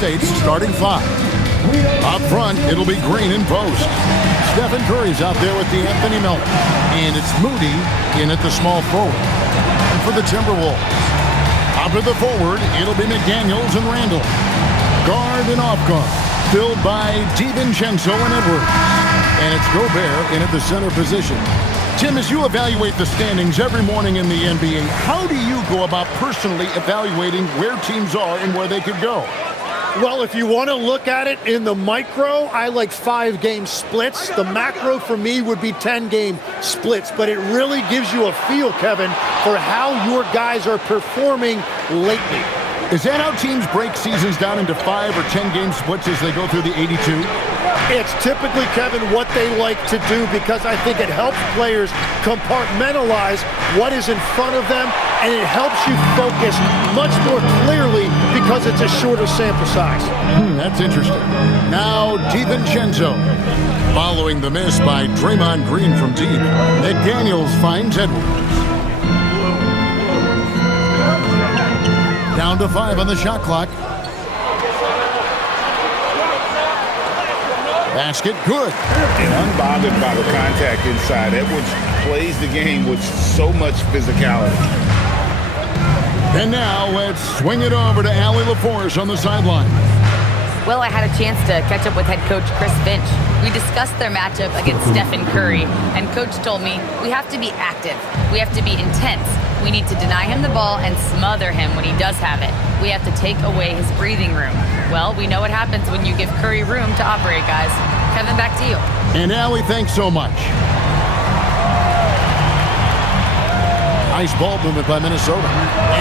State's starting five. Up front, it'll be Green in post. Stephen Curry's out there with the Anthony Melton. And it's Moody in at the small forward. And for the Timberwolves, out to the forward, it'll be McDaniels and Randall. Guard and off guard, filled by DiVincenzo and Edwards. And it's Gobert in at the center position. Tim, as you evaluate the standings every morning in the NBA, how do you go about personally evaluating where teams are and where they could go? Well, if you want to look at it in the micro, I like 5-game splits. The macro for me would be 10-game splits, but it really gives you a feel, Kevin, for how your guys are performing lately. Is that how teams break seasons down into 5 or 10-game splits as they go through the 82? It's typically, Kevin, what they like to do because I think it helps players compartmentalize what is in front of them, and it helps you focus much more clearly because it's a shorter sample size. That's interesting. Now, DiVincenzo. Following the miss by Draymond Green from deep, McDaniels finds Edwards. Down to 5 on the shot clock. Basket, good. And unbothered by the contact inside. Edwards plays the game with so much physicality. And now let's swing it over to Allie LaForce on the sideline. Well, I had a chance to catch up with head coach Chris Finch. We discussed their matchup against Stephen Curry, and coach told me we have to be active. We have to be intense. We need to deny him the ball and smother him when he does have it. We have to take away his breathing room. Well, we know what happens when you give Curry room to operate, guys. Kevin, back to you. And Allie, thanks so much. Nice ball movement by Minnesota.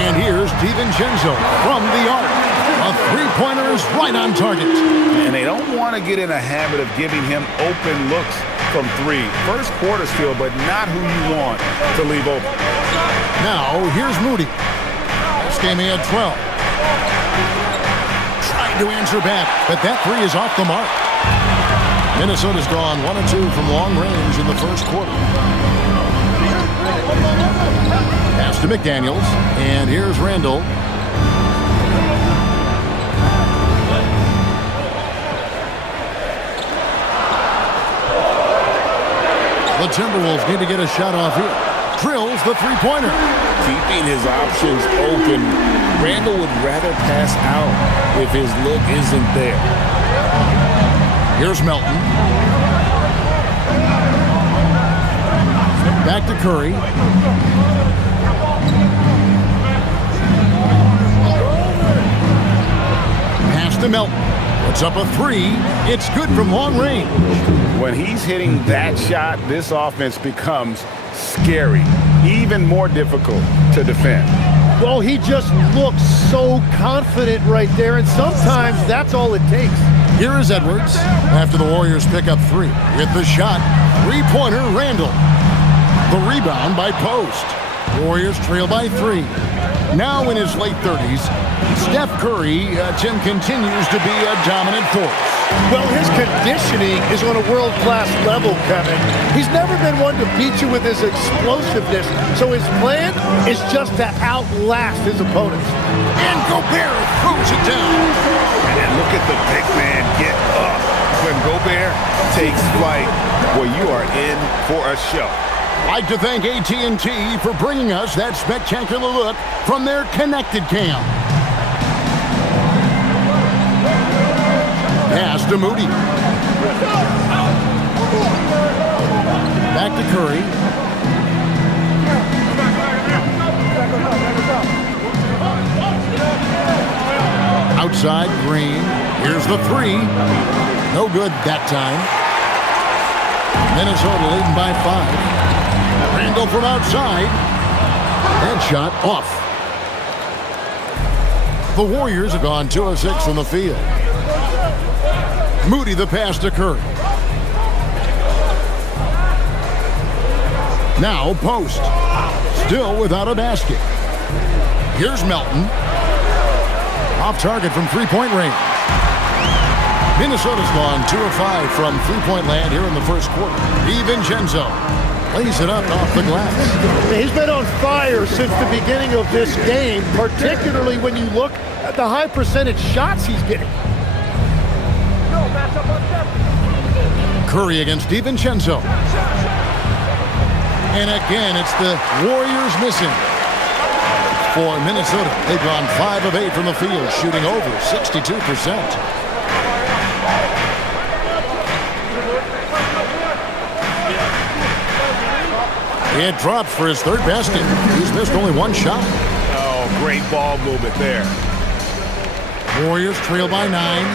And here's DiVincenzo from the arc. A three-pointer is right on target. And they don't want to get in a habit of giving him open looks from 3. First quarter still, but not who you want to leave open. Now, here's Moody. This game he had 12. Trying to answer back, but that 3 is off the mark. Minnesota's gone 1 of 2 from long range in the first quarter. Pass to McDaniels, and here's Randall. The Timberwolves need to get a shot off here. Drills the three-pointer. Keeping his options open. Randall would rather pass out if his look isn't there. Here's Melton. Back to Curry. Pass to Melton. Puts up a 3. It's good from long range. When he's hitting that shot, this offense becomes scary, even more difficult to defend. Well, he just looks so confident right there, and sometimes that's all it takes. Here is Edwards after the Warriors pick up 3. With the shot, three-pointer, Randall. The rebound by Post. Warriors trail by 3. Now in his late 30s, Steph Curry, Tim, continues to be a dominant force. Well, his conditioning is on a world-class level, Kevin. He's never been one to beat you with his explosiveness, so his plan is just to outlast his opponents. And Gobert throws it down. And look at the big man get up. When Gobert takes flight, well, you are in for a show. I'd like to thank AT&T for bringing us that spectacular look from their Connected Cam. Pass to Moody. Back to Curry. Outside, Green. Here's the 3. No good that time. Minnesota leading by 5. Randall from outside. That shot off. The Warriors have gone 2 of 6 from the field. Moody the pass to Curry. Now Post. Still without a basket. Here's Melton. Off target from three-point range. Minnesota's gone 2 of 5 from three-point land here in the first quarter. DiVincenzo lays it up off the glass. He's been on fire since the beginning of this game, particularly when you look at the high percentage shots he's getting. Curry against DiVincenzo. And again, it's the Warriors missing. For Minnesota, they've gone 5 of 8 from the field, shooting over 62%. It drops for his third basket. He's missed only one shot. Oh, great ball movement there. Warriors trail by 9.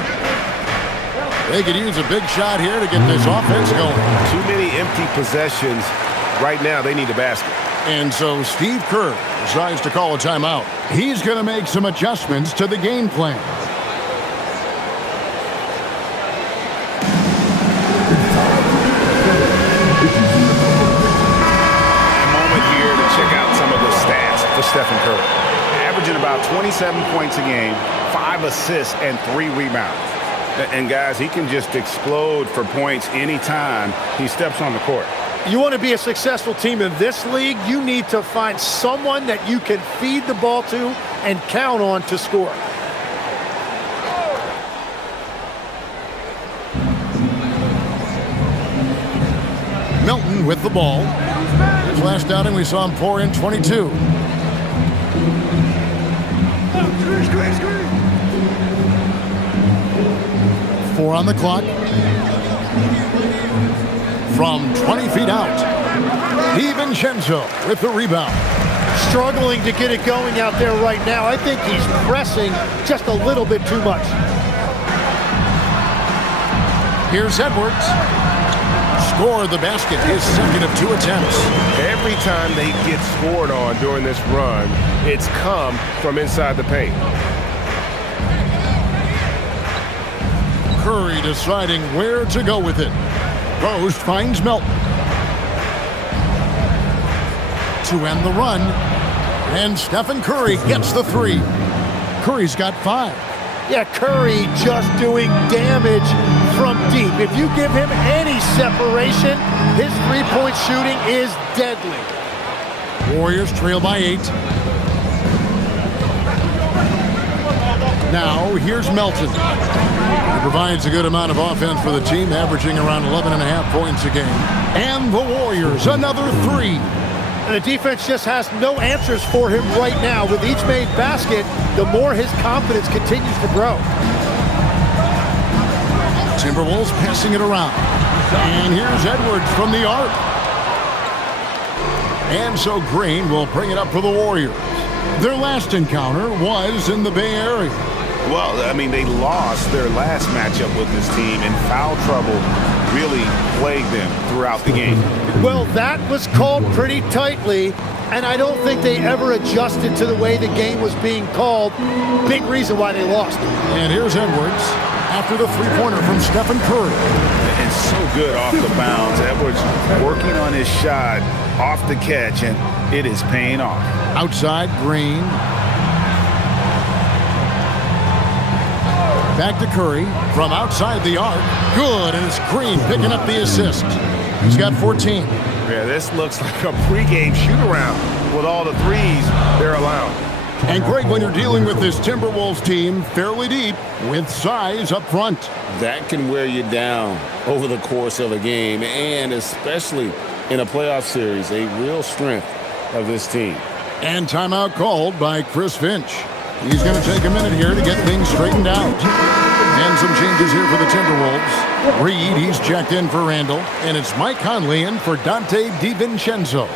They could use a big shot here to get this offense going. Too many empty possessions. Right now, they need a basket. And so Steve Kerr decides to call a timeout. He's going to make some adjustments to the game plan. A moment here to check out some of the stats for Stephen Curry. Averaging about 27 points a game, 5 assists, and 3 rebounds. And guys, he can just explode for points anytime he steps on the court. You want to be a successful team in this league, you need to find someone that you can feed the ball to and count on to score. Melton with the ball. His last outing, we saw him pour in 22. Four on the clock. From 20 feet out, DiVincenzo with the rebound. Struggling to get it going out there right now. I think he's pressing just a little bit too much. Here's Edwards. Scored the basket, his second of 2 attempts. Every time they get scored on during this run, it's come from inside the paint. Curry deciding where to go with it. Post finds Melton. To end the run. And Stephen Curry gets the 3. Curry's got 5. Yeah, Curry just doing damage from deep. If you give him any separation, his three-point shooting is deadly. Warriors trail by 8. Now, here's Melton. He provides a good amount of offense for the team, averaging around 11.5 points a game. And the Warriors, another 3. And the defense just has no answers for him right now. With each made basket, the more his confidence continues to grow. Timberwolves passing it around. And here's Edwards from the arc. And so Green will bring it up for the Warriors. Their last encounter was in the Bay Area. Well, I mean, they lost their last matchup with this team, and foul trouble really plagued them throughout the game. Well, that was called pretty tightly, and I don't think they ever adjusted to the way the game was being called. Big reason why they lost. And here's Edwards after the three-pointer from Stephen Curry. And so good off the bounds. Edwards working on his shot off the catch, and it is paying off. Outside, Green. Back to Curry from outside the arc. Good, and it's Green picking up the assist. He's got 14. Yeah, this looks like a pregame shoot-around with all the threes they're allowing. And Greg, when you're dealing with this Timberwolves team fairly deep with size up front. That can wear you down over the course of a game, and especially in a playoff series, a real strength of this team. And timeout called by Chris Finch. He's going to take a minute here to get things straightened out. And some changes here for the Timberwolves. Reed, he's checked in for Randall. And it's Mike Conley in for Dante DiVincenzo.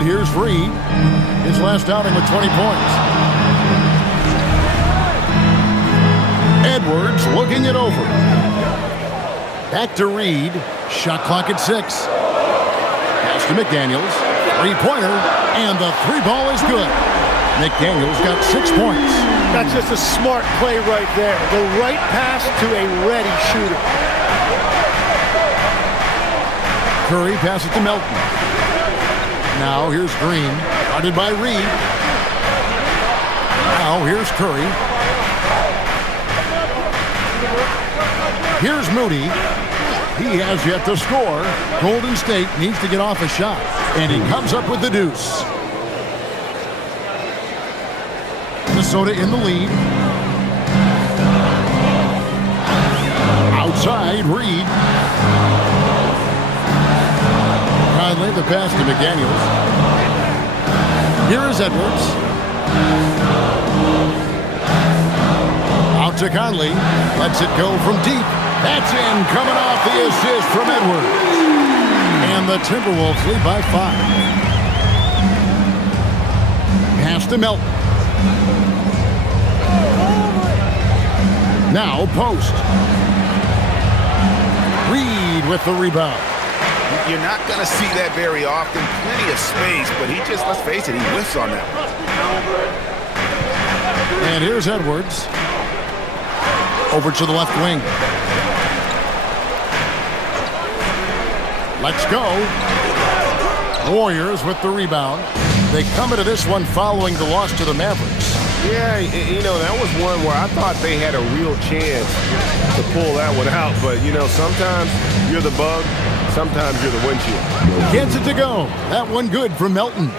Here's Reed, his last outing with 20 points. Edwards looking it over. Back to Reed, shot clock at 6. Pass to McDaniels, three-pointer, and the three ball is good. McDaniels got 6 points. That's just a smart play right there. The right pass to a ready shooter. Curry passes to Melton. Now here's Green, guarded by Reed. Now here's Curry. Here's Moody. He has yet to score. Golden State needs to get off a shot. And he comes up with the deuce. Minnesota in the lead. Outside, Reed. Conley, the pass to McDaniels. Here is Edwards. Out to Conley. Lets it go from deep. That's in, coming off the assist from Edwards. And the Timberwolves lead by 5. Pass to Melton. Now post. Reed with the rebound. You're not going to see that very often. Plenty of space, but he just, let's face it, he whiffs on that one. And here's Edwards. Over to the left wing. Let's go. Warriors with the rebound. They come into this one following the loss to the Mavericks. Yeah, you know, that was one where I thought they had a real chance to pull that one out. But, you know, sometimes you're the bug, sometimes you're the windshield. Gets it to go. That one good from Melton.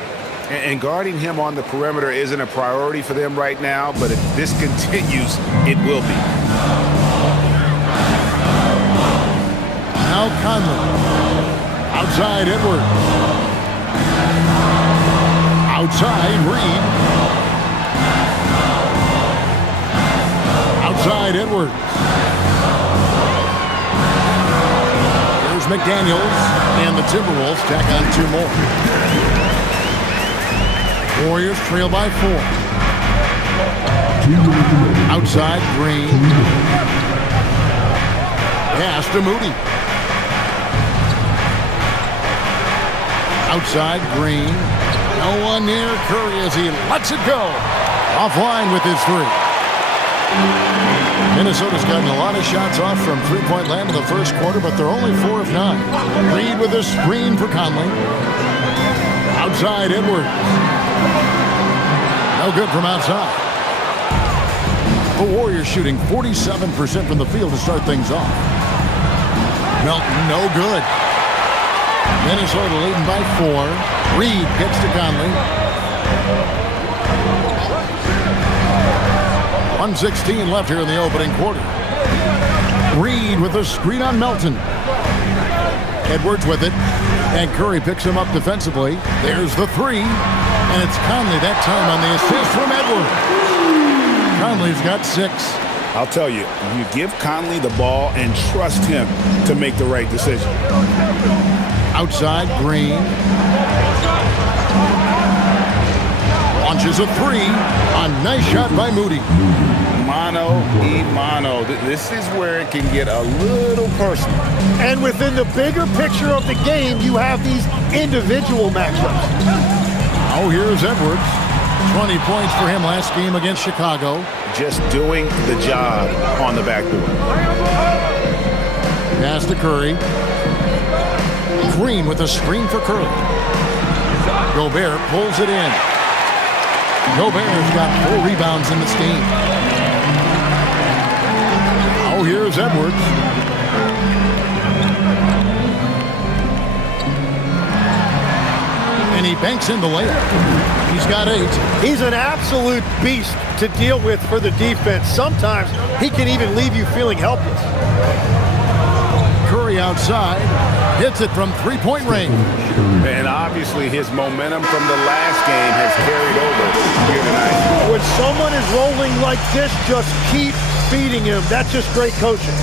And guarding him on the perimeter isn't a priority for them right now, but if this continues, it will be. Now Conley. Outside Edwards. Outside Reed. Outside Edwards. Here's McDaniels, and the Timberwolves tack on 2 more. Warriors trail by 4. Outside Green. Pass to Moody. Outside Green. No one near Curry as he lets it go. Offline with his 3. Minnesota's gotten a lot of shots off from three-point land in the first quarter, but they're only 4 of 9. Reed with a screen for Conley. Outside Edwards. No good from outside. The Warriors shooting 47% from the field to start things off. Melton, no good. Minnesota leading by 4. Reed gets to Conley. 1:16 left here in the opening quarter. Reed with a screen on Melton. Edwards with it. And Curry picks him up defensively. There's the 3. And it's Conley that time on the assist from Edwards. Conley's got 6. I'll tell you, you give Conley the ball and trust him to make the right decision. Outside Green. Launches a 3. A nice shot by Moody. Mano y mano. This is where it can get a little personal. And within the bigger picture of the game, you have these individual matchups. Oh, here's Edwards. 20 points for him last game against Chicago. Just doing the job on the backboard. Pass to Curry. Green with a screen for Curry. Gobert pulls it in. Gobert's got 4 rebounds in this game. Oh, here's Edwards. And he banks in the layup. He's got 8. He's an absolute beast to deal with for the defense. Sometimes he can even leave you feeling helpless. Curry outside. Hits it from three-point range. And obviously his momentum from the last game has carried over here tonight. When someone is rolling like this, just keep feeding him. That's just great coaching.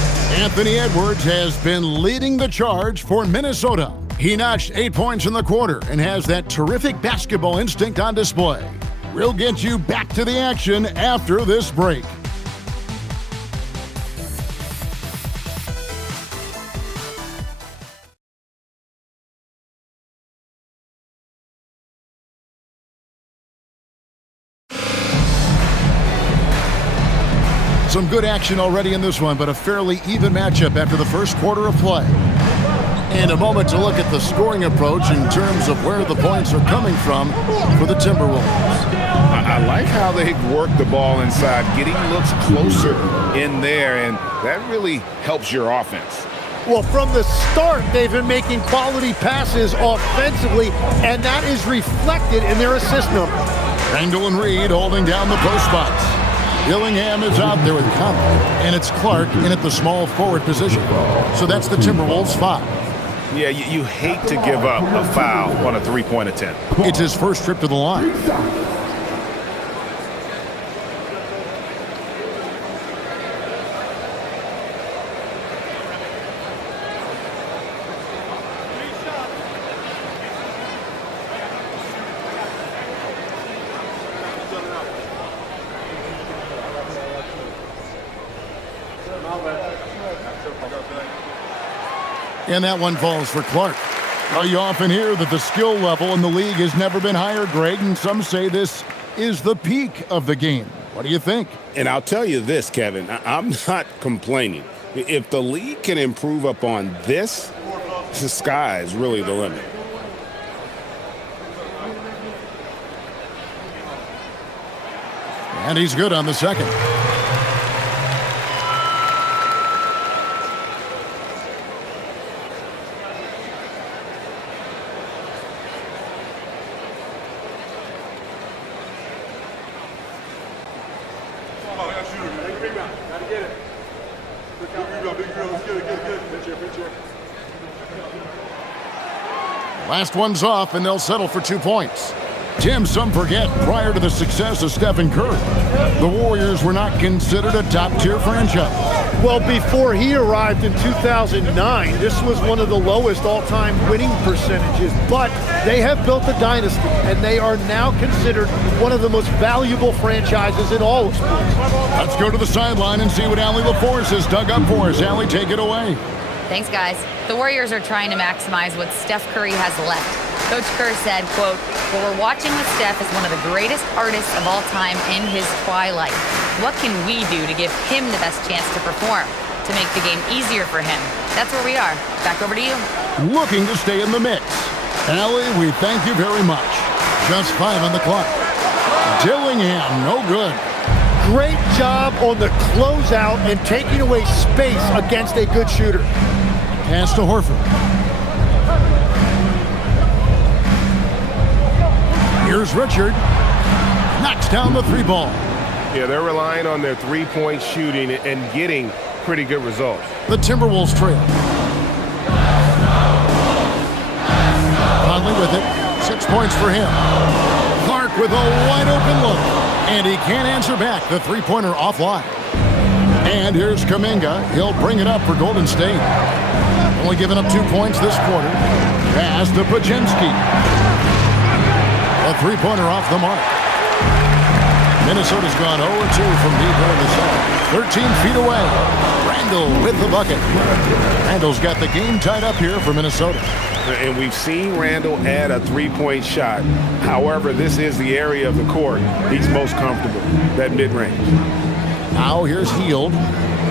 Anthony Edwards has been leading the charge for Minnesota. He notched 8 points in the quarter and has that terrific basketball instinct on display. We'll get you back to the action after this break. Some good action already in this one, but a fairly even matchup after the first quarter of play. And a moment to look at the scoring approach in terms of where the points are coming from for the Timberwolves. I I like how they work the ball inside, getting looks closer in there, and that really helps your offense. Well, from the start, they've been making quality passes offensively, and that is reflected in their assist number. Randall and Reed holding down the post spots. Dillingham is out there with Conley, and it's Clark in at the small forward position. So that's the Timberwolves' 5. Yeah, you hate to give up a foul on a three-point attempt. It's his first trip to the line. And that one falls for Clark. Well, you often hear that the skill level in the league has never been higher, Greg, and some say this is the peak of the game. What do you think? And I'll tell you this, Kevin, I'm not complaining. If the league can improve upon this, the sky is really the limit. And he's good on the second. Last one's off, and they'll settle for 2 points. Tim, some forget, prior to the success of Stephen Curry, the Warriors were not considered a top-tier franchise. Well, before he arrived in 2009, this was one of the lowest all-time winning percentages, but they have built a dynasty, and they are now considered one of the most valuable franchises in all of sports. Let's go to the sideline and see what Allie LaForce has dug up for us. Allie, take it away. Thanks, guys. The Warriors are trying to maximize what Steph Curry has left. Coach Kerr said, quote, "What we're watching with Steph is one of the greatest artists of all time in his twilight. What can we do to give him the best chance to perform, to make the game easier for him?" That's where we are. Back over to you. Looking to stay in the mix. Allie, we thank you very much. Just 5 on the clock. Dillingham, no good. Great job on the closeout and taking away space against a good shooter. Pass to Horford. Here's Richard. Knocks down the 3 ball. Yeah, they're relying on their three-point shooting and getting pretty good results. The Timberwolves trail. Conley with it. 6 points for him. Clark with a wide-open look. And he can't answer back. The three-pointer offline. And here's Kuminga. He'll bring it up for Golden State. Only giving up 2 points this quarter. Pass to Pajemski. A three-pointer off the mark. Minnesota's gone 0-2 from deep in the zone. 13 feet away. Randall with the bucket. Randall's got the game tied up here for Minnesota. And we've seen Randall add a three-point shot. However, this is the area of the court he's most comfortable, that mid-range. Now here's Hield.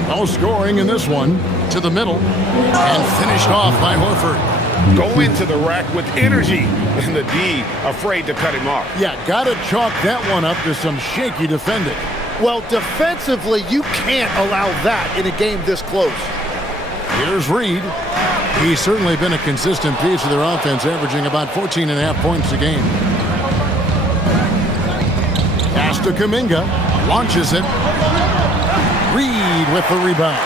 No scoring in this one. To the middle. And finished off by Horford. Go into the rack with energy, and the D afraid to cut him off. Yeah, gotta chalk that one up to some shaky defending. Well, defensively, you can't allow that in a game this close. Here's Reed. He's certainly been a consistent piece of their offense, averaging about 14.5 points a game. Pass to Kuminga. Launches it. Reed with the rebound.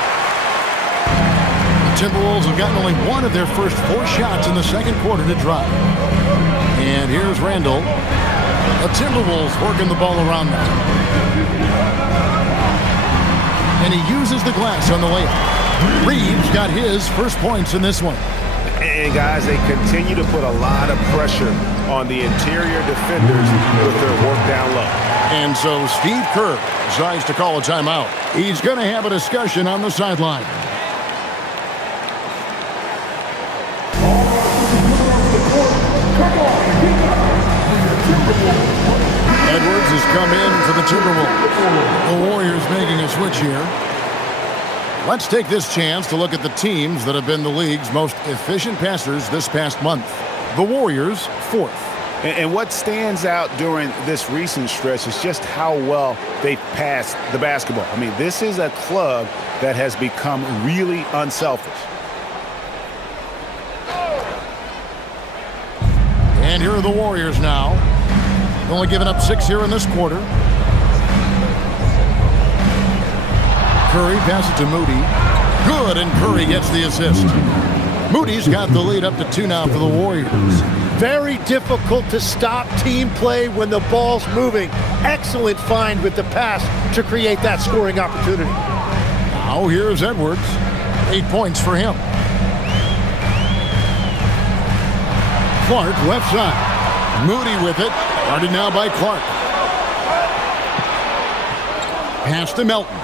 The Timberwolves have gotten only one of their first 4 shots in the second quarter to drop. And here's Randall. The Timberwolves working the ball around now. And he uses the glass on the layup. Reed's got his first points in this one. And, guys, they continue to put a lot of pressure on the interior defenders with their work down low. And so Steve Kerr decides to call a timeout. He's going to have a discussion on the sideline. Edwards has come in for the Timberwolves. The Warriors making a switch here. Let's take this chance to look at the teams that have been the league's most efficient passers this past month. The Warriors, 4th. And what stands out during this recent stretch is just how well they passed the basketball. I mean, this is a club that has become really unselfish. And here are the Warriors now. Only giving up 6 here in this quarter. Curry passes to Moody. Good, and Curry gets the assist. Moody's got the lead up to 2 now for the Warriors. Very difficult to stop team play when the ball's moving. Excellent find with the pass to create that scoring opportunity. Now here's Edwards. 8 points for him. Clark left side. Moody with it. Guarded now by Clark. Pass to Melton.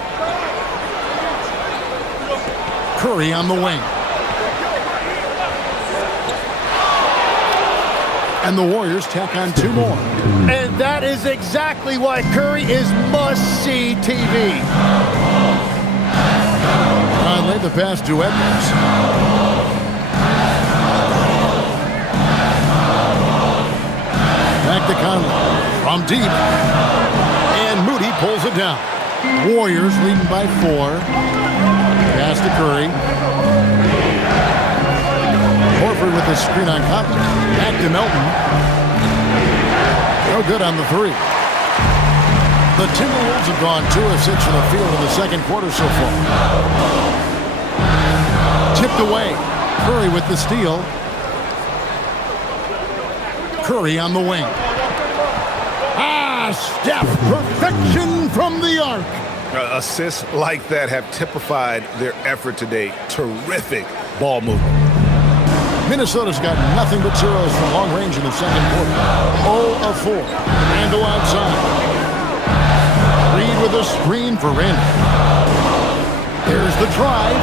Curry on the wing. And the Warriors tack on 2 more. And that is exactly why Curry is must-see TV. Conley the pass to Edwards. Back to Conley. From deep. And Moody pulls it down. Warriors leading by 4. Pass to Curry. Horford with the screen on Conley. Back to Melton. No good on the 3. The Timberwolves have gone 2 of 6 from the field in the second quarter so far. Tipped away. Curry with the steal. Curry on the wing. Steph, perfection from the arc. Assists like that have typified their effort today. Terrific ball movement. Minnesota's got nothing but zeros from long range in the second quarter. 0 of 4. Randall outside. Reed with a screen for Randall. There's the drive.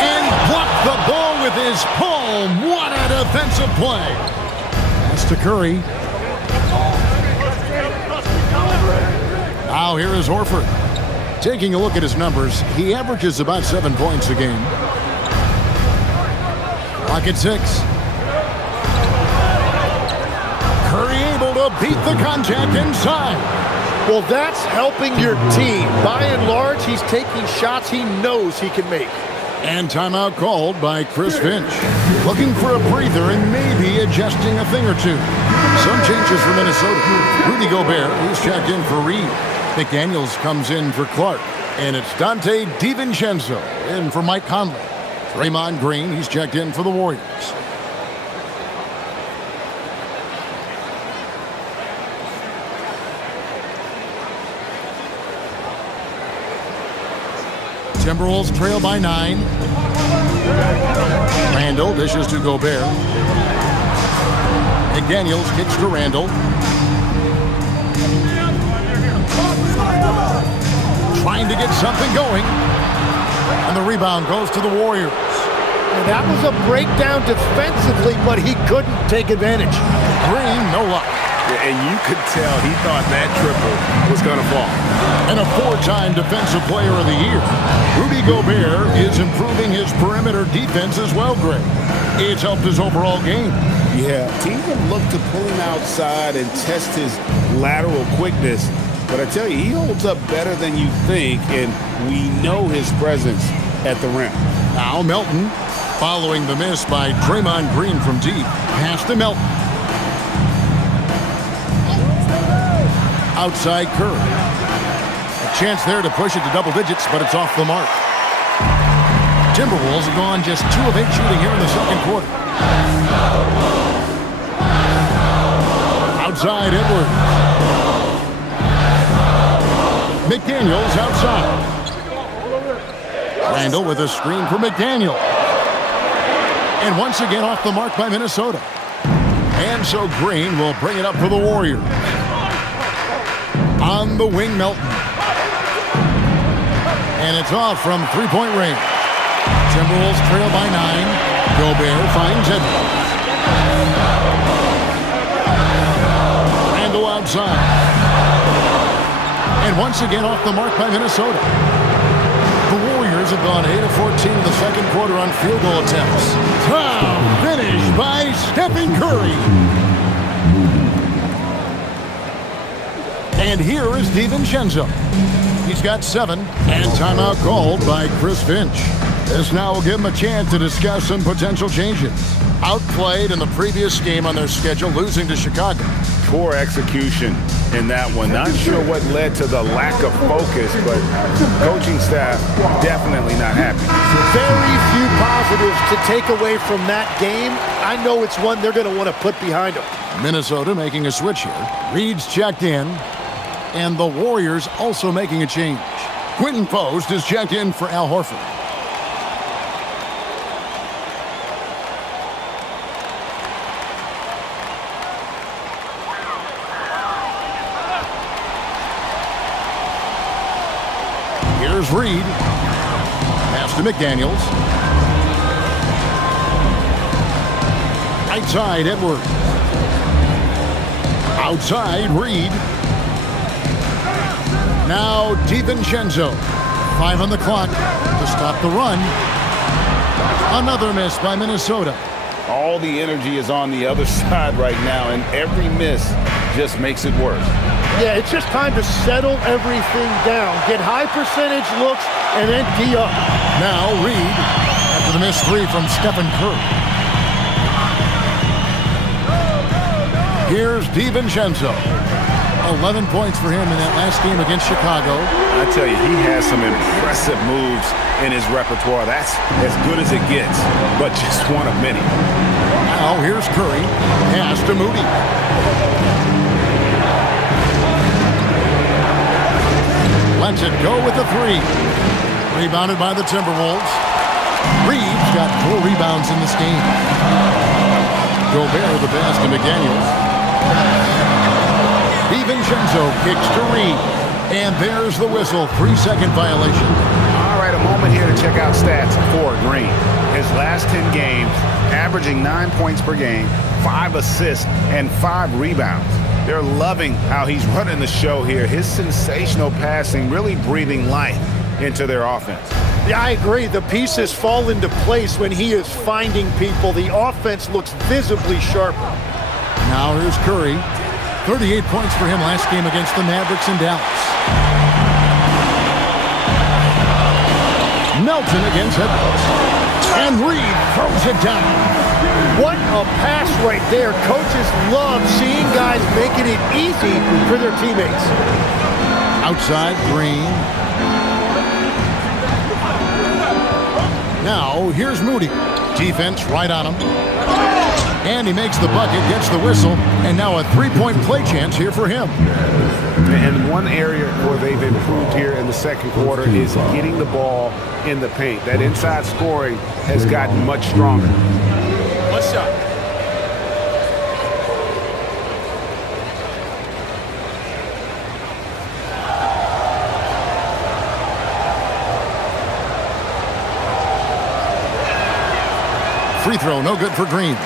And blocked the ball with his palm. What a defensive play. Pass to Curry. Now here is Horford. Taking a look at his numbers, he averages about 7 points a game. Clock at 6. Curry able to beat the contact inside. Well, that's helping your team. By and large, he's taking shots he knows he can make. And timeout called by Chris Finch. Looking for a breather and maybe adjusting a thing or two. Some changes for Minnesota. Rudy Gobert, he's checked in for Reed. McDaniels comes in for Clark. And it's Dante DiVincenzo in for Mike Conley. Draymond Green, he's checked in for the Warriors. Timberwolves trail by 9. Randall dishes to Gobert. McDaniels kicks to Randall. Trying to get something going. And the rebound goes to the Warriors. And that was a breakdown defensively, but he couldn't take advantage. Green, no luck. And you could tell he thought that triple was going to fall. And a 4-time Defensive Player of the Year. Rudy Gobert is improving his perimeter defense as well, Greg. It's helped his overall game. Yeah, teams have looked to pull him outside and test his lateral quickness. But I tell you, he holds up better than you think, and we know his presence at the rim. Now Melton, following the miss by Draymond Green from deep. Pass to Melton. Outside Curry. A chance there to push it to double digits, but it's off the mark. Timberwolves have gone just 2 of 8 shooting here in the second quarter. Outside Edwards. McDaniels outside. Randall with a screen for McDaniel. And once again off the mark by Minnesota. And so Green will bring it up for the Warriors. On the wing, Melton. And it's off from 3-point range. Timberwolves trail by 9. Gobert finds Edwards. Randall outside. And once again off the mark by Minnesota. The Warriors have gone 8 of 14 in the second quarter on field goal attempts. Finish by Stephen Curry. And here is DiVincenzo. He's got 7, and timeout called by Chris Finch. This now will give him a chance to discuss some potential changes. Outplayed in the previous game on their schedule, losing to Chicago. Poor execution in that one. Not sure what led to the lack of focus, but coaching staff definitely not happy. Very few positives to take away from that game. I know it's one they're going to want to put behind them. Minnesota making a switch here. Reed's checked in, and the Warriors also making a change. Quentin Post is checked in for Al Horford. Here's Reed. Pass to McDaniels. Right side, Edwards. Outside, Reed. Now DiVincenzo. 5 on the clock to stop the run. Another miss by Minnesota. All the energy is on the other side right now, and every miss just makes it worse. Yeah, it's just time to settle everything down. Get high percentage looks and then D up. Now Reed after the missed 3 from Stephen Curry. Here's DiVincenzo. 11 points for him in that last game against Chicago. I tell you, he has some impressive moves in his repertoire. That's as good as it gets, but just one of many. Now here's Curry. Pass to Moody. Lets it go with the 3. Rebounded by the Timberwolves. Reeves got 4 rebounds in this game. Gobert the pass to McDaniels. DiVincenzo kicks to Reed. And there's the whistle. 3-second violation. All right, a moment here to check out stats for Green. His last 10 games, averaging 9 points per game, 5 assists, and 5 rebounds. They're loving how he's running the show here. His sensational passing really breathing life into their offense. Yeah, I agree. The pieces fall into place when he is finding people. The offense looks visibly sharper. Now here's Curry. 38 points for him last game against the Mavericks in Dallas. Melton against Edwards. And Reed throws it down. What a pass right there. Coaches love seeing guys making it easy for their teammates. Outside, Green. Now, here's Moody. Defense right on him. And he makes the bucket, gets the whistle, and now a 3-point play chance here for him. And one area where they've improved here in the second quarter is getting the ball in the paint. That inside scoring has gotten much stronger. One shot. Free throw, no good for Green.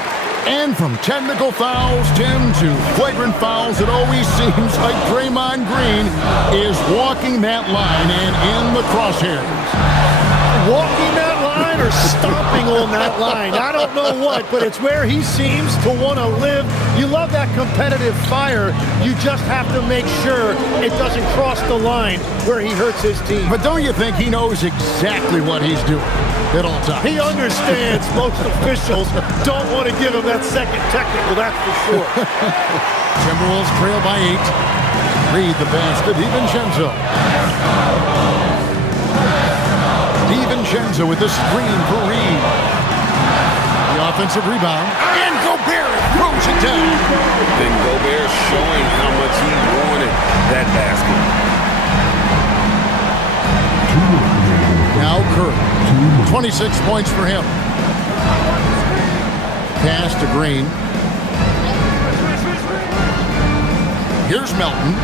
And from technical fouls, Tim, to flagrant fouls, it always seems like Draymond Green is walking that line and in the crosshairs. Walking that line or stomping on that line. I don't know what, but it's where he seems to want to live. You love that competitive fire. You just have to make sure it doesn't cross the line where he hurts his team. But don't you think he knows exactly what he's doing at all times? He understands most officials don't want to give him that second technical, that's for sure. Timberwolves trail by 8. Reed the pass to DiVincenzo. DiVincenzo with the screen for Reed. The offensive rebound. And Gobert throws it down. Then Gobert showing how much he wanted that basket. Now Curry. 26 points for him. Pass to Green. Here's Melton.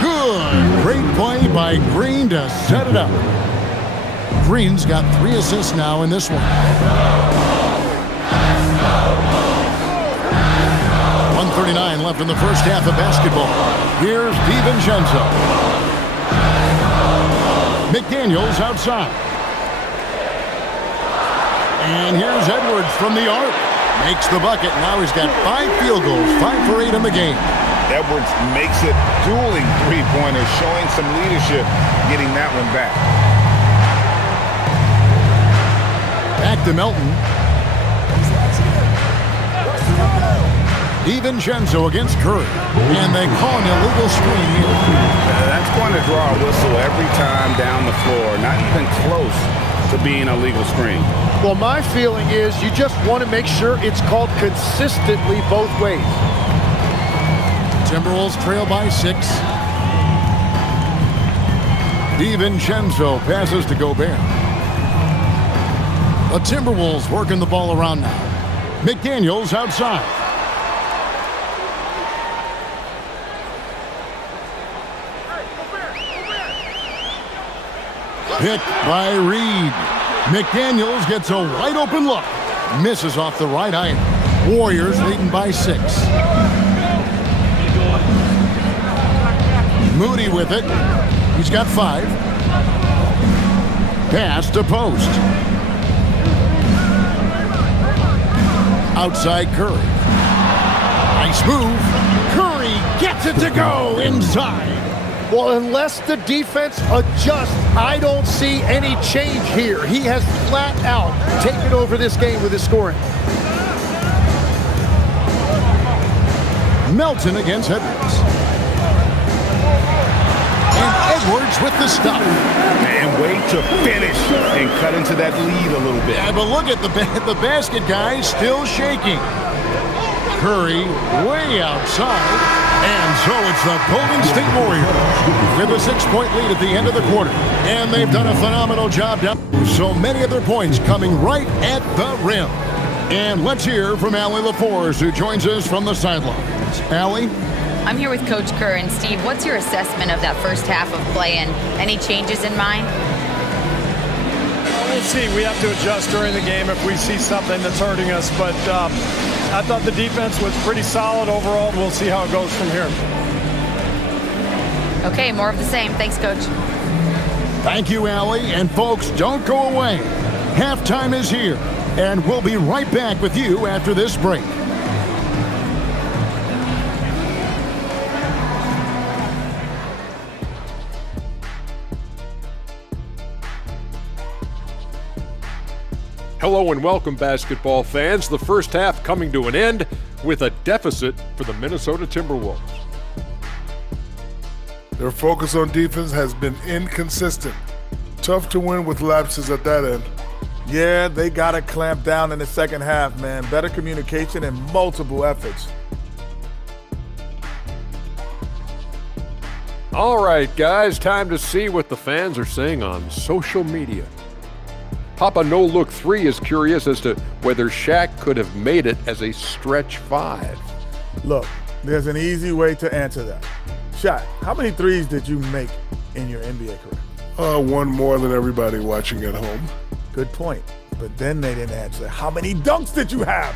Good. Great play by Green to set it up. Green's got 3 assists now in this one. 1:39 left in the first half of basketball. Here's DiVincenzo. McDaniels outside. And here's Edwards from the arc. Makes the bucket. Now he's got 5 field goals, 5 for 8 in the game. Edwards makes it dueling three-pointers, showing some leadership, getting that one back. Back to Melton. DiVincenzo against Curry. And they call an illegal screen here. That's going to draw a whistle every time down the floor. Not even close to being a legal screen. Well, my feeling is you just want to make sure it's called consistently both ways. Timberwolves trail by 6. DiVincenzo passes to Gobert. The Timberwolves working the ball around now. McDaniels outside. Picked by Reed. McDaniels gets a wide open look. Misses off the right iron. Warriors leading by 6. Moody with it. He's got 5. Pass to post. Outside Curry. Nice move. Curry gets it to go inside. Well, unless the defense adjusts, I don't see any change here. He has flat out taken over this game with his scoring. Melton against Edwards. And Edwards with the stop. And wait to finish and cut into that lead a little bit. Yeah, but look at the basket guy still shaking. Curry way outside. And so it's the Golden State Warriors with a 6-point lead at the end of the quarter. And they've done a phenomenal job down. So many of their points coming right at the rim. And let's hear from Allie LaForce, who joins us from the sidelines. Allie? I'm here with Coach Kerr. And Steve, what's your assessment of that first half of play and any changes in mind? We'll see. We have to adjust during the game if we see something that's hurting us. But I thought the defense was pretty solid overall. We'll see how it goes from here. Okay, more of the same. Thanks, Coach. Thank you, Allie. And folks, don't go away. Halftime is here. And we'll be right back with you after this break. Hello and welcome, basketball fans. The first half coming to an end with a deficit for the Minnesota Timberwolves. Their focus on defense has been inconsistent. Tough to win with lapses at that end. Yeah, they got to clamp down in the second half, man. Better communication and multiple efforts. All right, guys, time to see what the fans are saying on social media. Papa No Look 3 is curious as to whether Shaq could have made it as a stretch 5. Look, there's an easy way to answer that. Shaq, how many threes did you make in your NBA career? One more than everybody watching at home. Good point. But then they didn't answer. How many dunks did you have?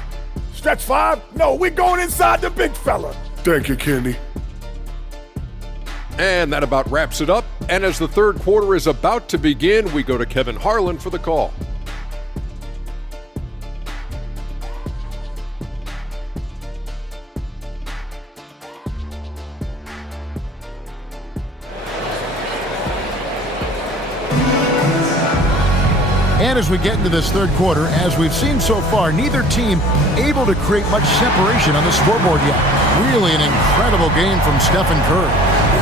Stretch 5? No, we're going inside the big fella. Thank you, Kenny. And that about wraps it up. And as the third quarter is about to begin, we go to Kevin Harlan for the call. And as we get into this third quarter, as we've seen so far, neither team able to create much separation on the scoreboard yet. Really an incredible game from Stephen Curry.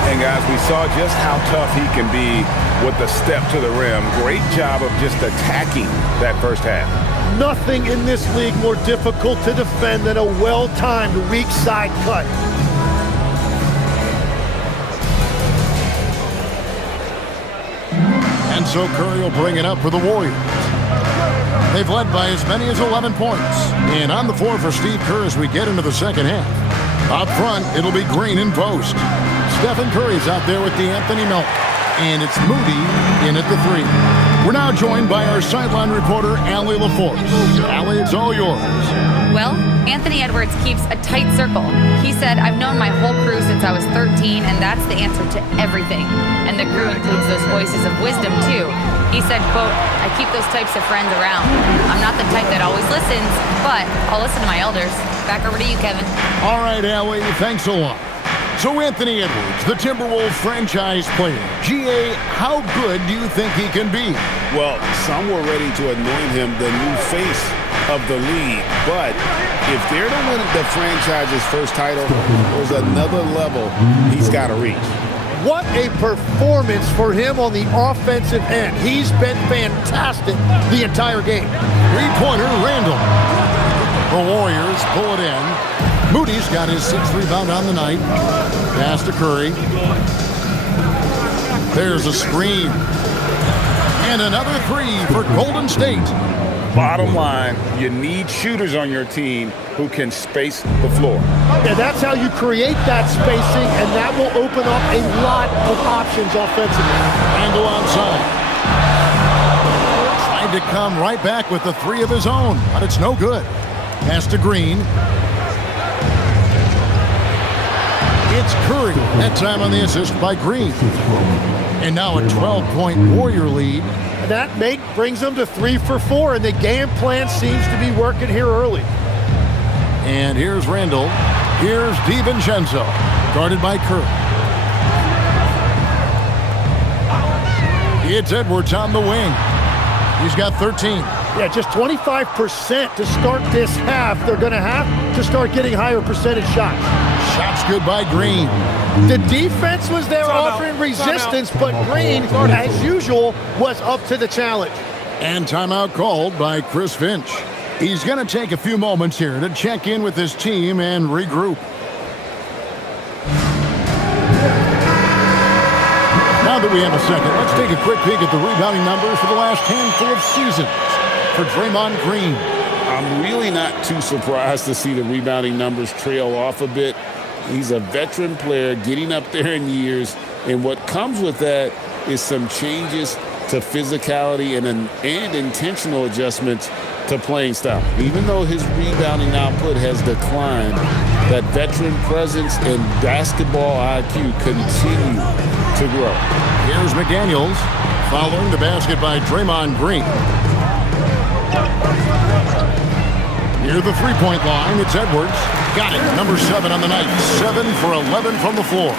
And guys, we saw just how tough he can be with the step to the rim. Great job of just attacking that first half. Nothing in this league more difficult to defend than a well-timed weak side cut. And so Curry will bring it up for the Warriors. They've led by as many as 11 points. And on the floor for Steve Kerr as we get into the second half. Up front, it'll be Green in post. Stephen Curry's out there with Anthony Melton. And it's Moody in at the 3. We're now joined by our sideline reporter, Allie LaForce. Allie, it's all yours. Well, Anthony Edwards keeps a tight circle. He said, I've known my whole crew since I was 13, and that's the answer to everything. And the crew includes those voices of wisdom, too. He said, quote, I keep those types of friends around. I'm not the type that always listens, but I'll listen to my elders. Back over to you, Kevin. All right, Allie, thanks a lot. So Anthony Edwards, the Timberwolves franchise player. GA, how good do you think he can be? Well, some were ready to anoint him the new face of the league. But if they're to win the franchise's first title, there's another level he's got to reach. What a performance for him on the offensive end. He's been fantastic the entire game. Three-pointer, Randall. The Warriors pull it in. Moody's got his 6th rebound on the night. Pass to Curry. There's a screen. And another three for Golden State. Bottom line, you need shooters on your team who can space the floor. And that's how you create that spacing, and that will open up a lot of options offensively. Randall outside. Tried to come right back with the three of his own, but it's no good. Pass to Green. It's Curry. That time on the assist by Green. And now a 12-point Warrior lead. And that brings them to 3 for 4, and the game plan seems to be working here early. And here's Randall. Here's DiVincenzo, guarded by Curry. It's Edwards on the wing. He's got 13. Yeah, just 25% to start this half. They're going to have to start getting higher percentage shots. Shots good by Green. The defense was there offering resistance, but Green, as usual, was up to the challenge. And timeout called by Chris Finch. He's going to take a few moments here to check in with his team and regroup. Now that we have a second, let's take a quick peek at the rebounding numbers for the last handful of seasons for Draymond Green. I'm really not too surprised to see the rebounding numbers trail off a bit. He's a veteran player getting up there in years, and what comes with that is some changes to physicality and intentional adjustments to playing style. Even though his rebounding output has declined, that veteran presence and basketball IQ continue to grow. Here's McDaniels following the basket by Draymond Green. Near the three-point line, it's Edwards. Got it. Number 7 on the night. 7 for 11 from the floor.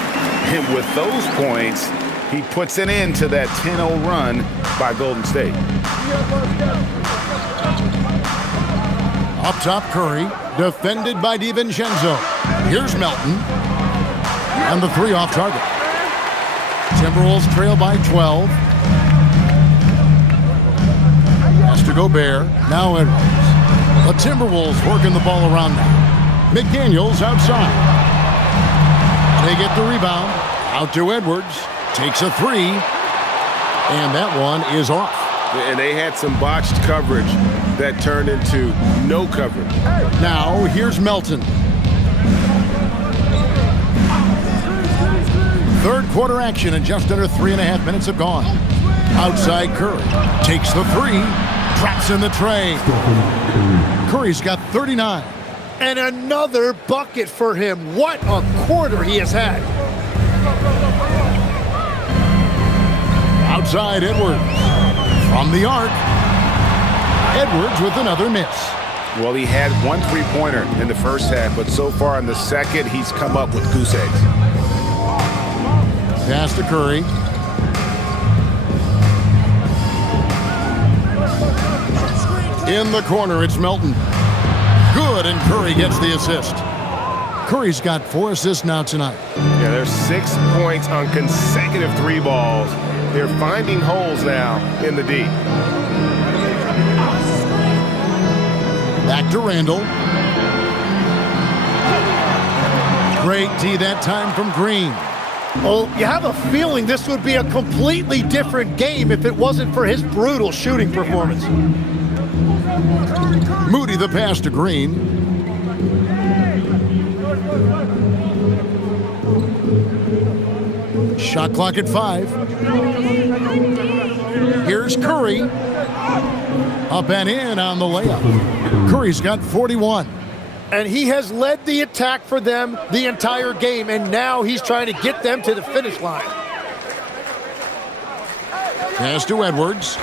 And with those points, he puts an end to that 10-0 run by Golden State. Up top, Curry, defended by DiVincenzo. Here's Melton. And the 3 off target. Timberwolves trail by 12. Has to go Bear. Now Edwards. The Timberwolves working the ball around now. McDaniels outside. They get the rebound. Out to Edwards. Takes a 3. And that one is off. And they had some botched coverage that turned into no coverage. Now here's Melton. Third quarter action and just under 3.5 minutes have gone. Outside Curry. Takes the 3. Drops in the tray. Curry's got 39. And another bucket for him. What a quarter he has had. Outside Edwards. From the arc. Edwards with another miss. Well, he had 1 3-pointer in the first half, but so far in the second, he's come up with goose eggs. Pass to Curry. In the corner, it's Melton. Good, and Curry gets the assist. Curry's got 4 assists now tonight. Yeah, there's 6 points on consecutive 3 balls. They're finding holes now in the D. Back to Randall. Great D that time from Green. Well, you have a feeling this would be a completely different game if it wasn't for his brutal shooting performance. Moody the pass to Green. Shot clock at 5. Here's Curry. Up and in on the layup. Curry's got 41. And he has led the attack for them the entire game, and now he's trying to get them to the finish line. Pass to Edwards.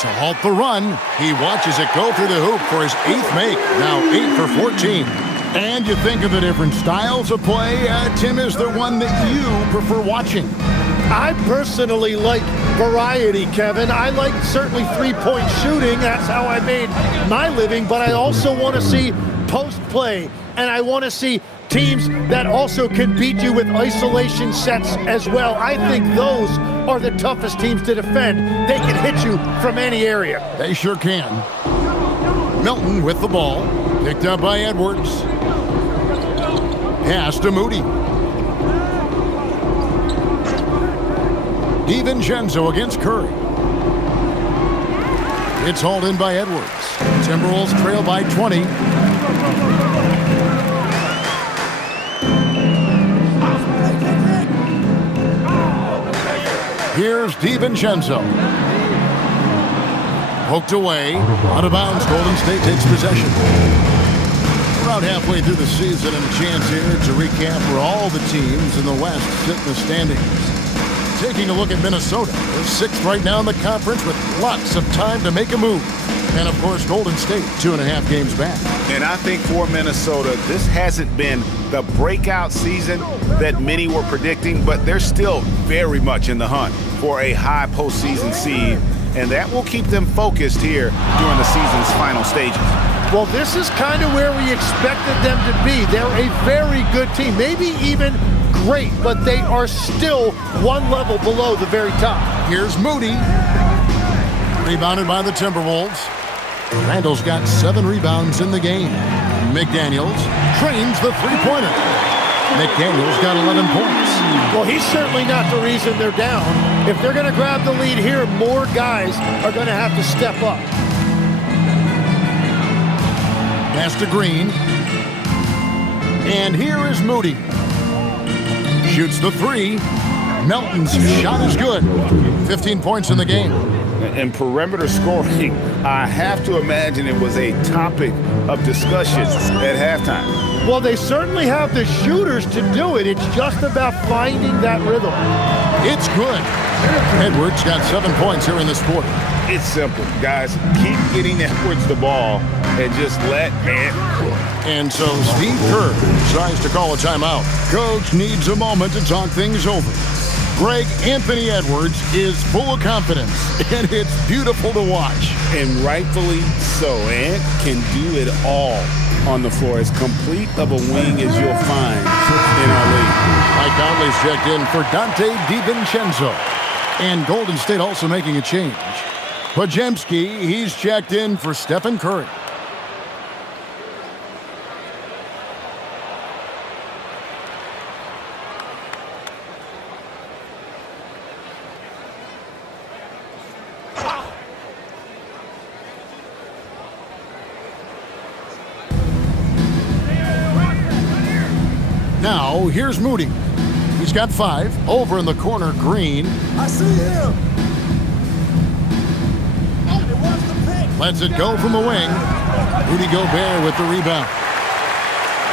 To halt the run, he watches it go through the hoop for his 8th make. Now 8 for 14. And you think of the different styles of play. Tim, is there one that you prefer watching? I personally like variety, Kevin. I like certainly three-point shooting. That's how I made my living. But I also want to see post play. And I want to see teams that also can beat you with isolation sets as well. I think those are the toughest teams to defend. They can hit you from any area. They sure can. Milton with the ball. Picked up by Edwards. Pass to Moody. DiVincenzo against Curry. It's hauled in by Edwards. Timberwolves trail by 20. Here's DiVincenzo. Poked away. Out of bounds. Golden State takes possession. Around halfway through the season, and a chance here to recap where all the teams in the West sit in the standings. Taking a look at Minnesota. They're sixth right now in the conference with lots of time to make a move. And, of course, Golden State 2.5 games back. And I think for Minnesota, this hasn't been the breakout season that many were predicting, but they're still very much in the hunt for a high postseason seed. And that will keep them focused here during the season's final stages. Well, this is kind of where we expected them to be. They're a very good team, maybe even great, but they are still one level below the very top. Here's Moody. Rebounded by the Timberwolves. Randall's got 7 rebounds in the game. McDaniels trains the three-pointer. McDaniels got 11 points. Well, he's certainly not the reason they're down. If they're going to grab the lead here, more guys are going to have to step up. Pass to Green. And here is Moody. Shoots the three. Melton's shot is good. 15 points in the game. And perimeter scoring, I have to imagine it was a topic of discussion at halftime. Well, they certainly have the shooters to do it. It's just about finding that rhythm. It's good. Edwards got 7 points here in this quarter. It's simple, guys. Keep getting Edwards the ball and just let it cook. And so Steve Kerr decides to call a timeout. Coach needs a moment to talk things over. Greg Anthony Edwards is full of confidence, and it's beautiful to watch. And rightfully so. Ant can do it all on the floor. As complete of a wing as you'll find in our league. Mike Conley's checked in for Dante DiVincenzo. And Golden State also making a change. Podziemski, he's checked in for Stephen Curry. Now, here's Moody. He's got 5. Over in the corner, Green. I see him. Lets it go from the wing. Rudy Gobert with the rebound.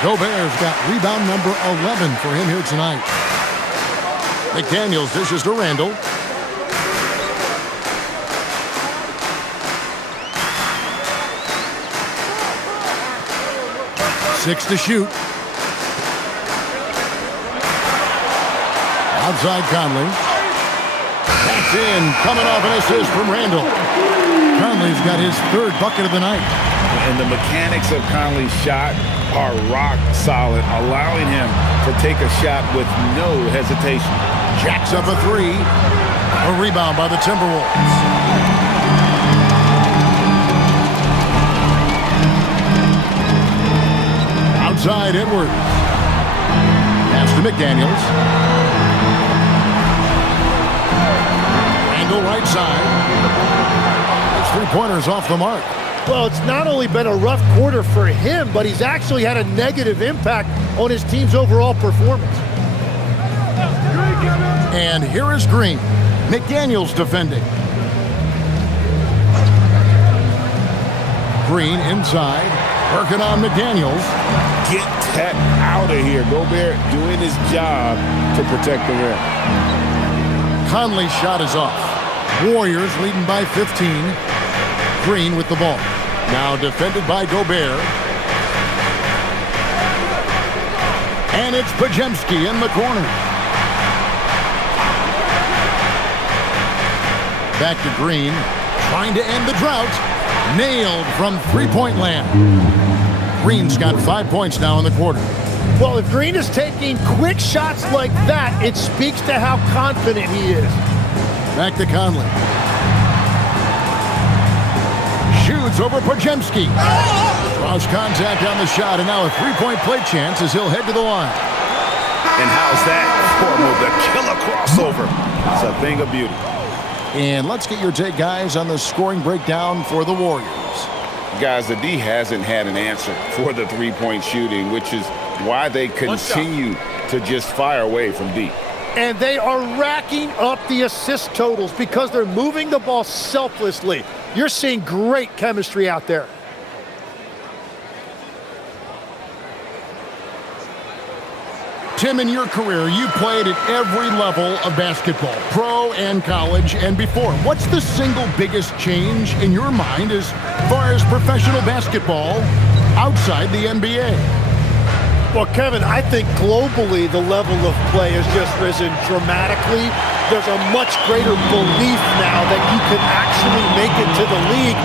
Gobert's got rebound number 11 for him here tonight. McDaniels dishes to Randall. Six to shoot. Outside Conley. That's in. Coming off an assist from Randall. Conley's got his 3rd bucket of the night. And the mechanics of Conley's shot are rock solid, allowing him to take a shot with no hesitation. Jacks up a 3. A rebound by the Timberwolves. Outside Edwards. Pass to McDaniels. Randall right side. His 3-pointers off the mark. Well, it's not only been a rough quarter for him, but he's actually had a negative impact on his team's overall performance. And here is Green. McDaniels defending. Green inside. Working on McDaniels. Get that out of here. Gobert doing his job to protect the rim. Conley's shot is off. Warriors leading by 15. Green with the ball. Now defended by Gobert. And it's Pajemski in the corner. Back to Green, trying to end the drought. Nailed from three-point land. Green's got 5 points now in the quarter. Well, if Green is taking quick shots like that, it speaks to how confident he is. Back to Conley. Shoots over Pajemski. Draws contact on the shot, and now a three-point play chance as he'll head to the line. And how's that for a move? The killer crossover. It's a thing of beauty. And let's get your take, guys, on the scoring breakdown for the Warriors. Guys, the D hasn't had an answer for the three-point shooting, which is why they continue to just fire away from deep. And they are racking up the assist totals because they're moving the ball selflessly. You're seeing great chemistry out there. Tim, in your career, you played at every level of basketball, pro and college and before. What's the single biggest change in your mind as far as professional basketball outside the NBA? Well, Kevin, I think globally the level of play has just risen dramatically. There's a much greater belief now that you can actually make it to the league,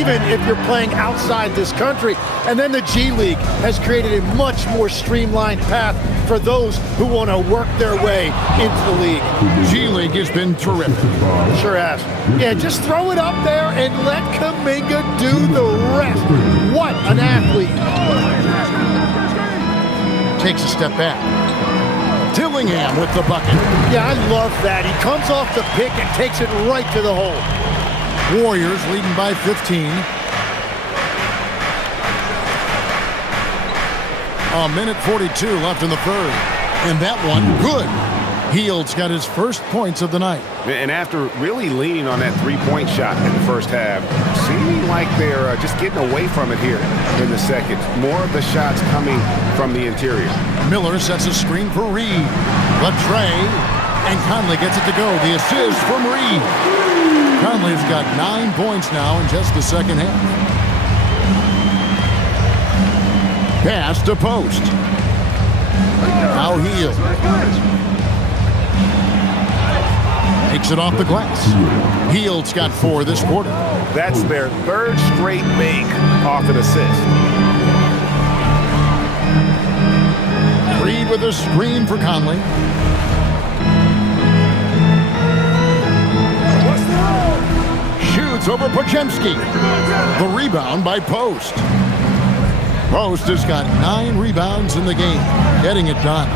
even if you're playing outside this country. And then the G League has created a much more streamlined path for those who want to work their way into the league. G League has been terrific. Sure has. Yeah, just throw it up there and let Kuminga do the rest. What an athlete. Takes a step back. Dillingham with the bucket. Yeah, I love that. He comes off the pick and takes it right to the hole. Warriors leading by 15. A minute 42 left in the third. And that one, good. Hield's got his first points of the night. And after really leaning on that three-point shot in the first half, seeming like they're just getting away from it here in the second. More of the shots coming from the interior. Miller sets a screen for Reed. Latre, and Conley gets it to go. The assist from Reed. Conley's got 9 points now in just the second half. Pass to Post. Now Hield. Takes it off the glass. Hield's got 4 this quarter. That's their third straight make off an assist. Reed with a screen for Conley. Shoots over Pajemski. The rebound by Post. Post has got 9 rebounds in the game. Getting it done.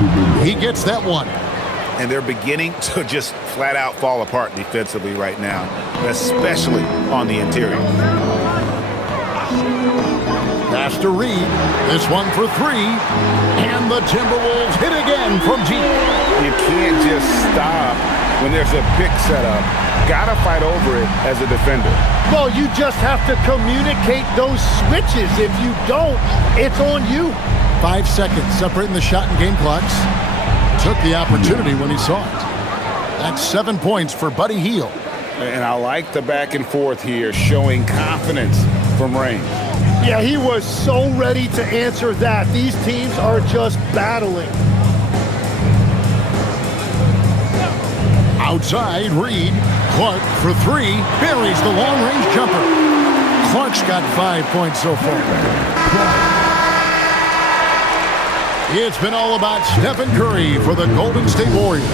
He gets that one. And they're beginning to just flat out fall apart defensively right now, especially on the interior. Pass to Reed. This one for 3. And the Timberwolves hit again from deep. You can't just stop when there's a pick set up. Gotta fight over it as a defender. Well, you just have to communicate those switches. If you don't, it's on you. 5 seconds separating the shot and game clocks. Took the opportunity when he saw it. That's 7 points for Buddy Hield. And I like the back and forth here, showing confidence from range. Yeah, he was so ready to answer that. These teams are just battling. Outside, Reed. Clark for 3. Buries the long-range jumper. Clark's got 5 points so far. It's been all about Stephen Curry for the Golden State Warriors.